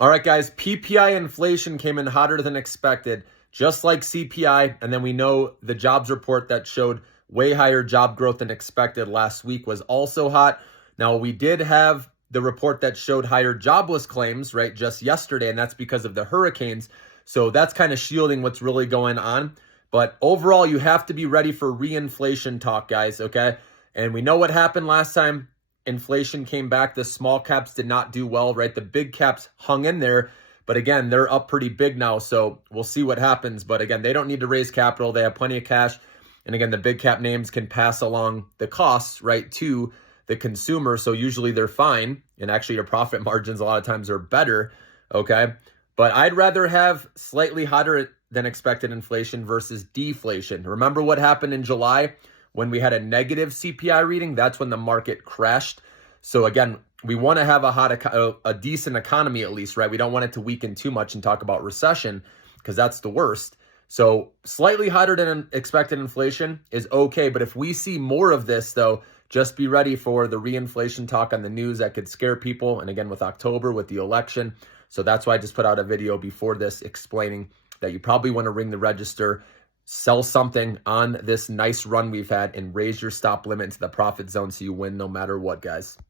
All right, guys, PPI inflation came in hotter than expected, just like CPI. And then we know the jobs report that showed way higher job growth than expected last week was also hot. Now, we did have the report that showed higher jobless claims, right, just yesterday, and that's because of the hurricanes. So that's kind of shielding what's really going on. But overall, you have to be ready for reinflation talk, guys, okay? And we know what happened last time inflation came back. The small caps did not do well, right? The big caps hung in there, but again, they're up pretty big now. So we'll see what happens. But again, they don't need to raise capital. They have plenty of cash. And again, the big cap names can pass along the costs, right, to the consumer. So usually they're fine. And actually, your profit margins a lot of times are better. Okay. But I'd rather have slightly hotter than expected inflation versus deflation. Remember what happened in July? When we had a negative CPI reading, that's when the market crashed. So again, we want to have a decent economy at least, right? We don't want it to weaken too much and talk about recession because that's the worst. So slightly hotter than expected inflation is okay. But if we see more of this, though, just be ready for the reinflation talk on the news that could scare people. And again, with October, with the election. So that's why I just put out a video before this explaining that you probably want to ring the register, sell something on this nice run we've had, and raise your stop limit into the profit zone so you win no matter what, guys.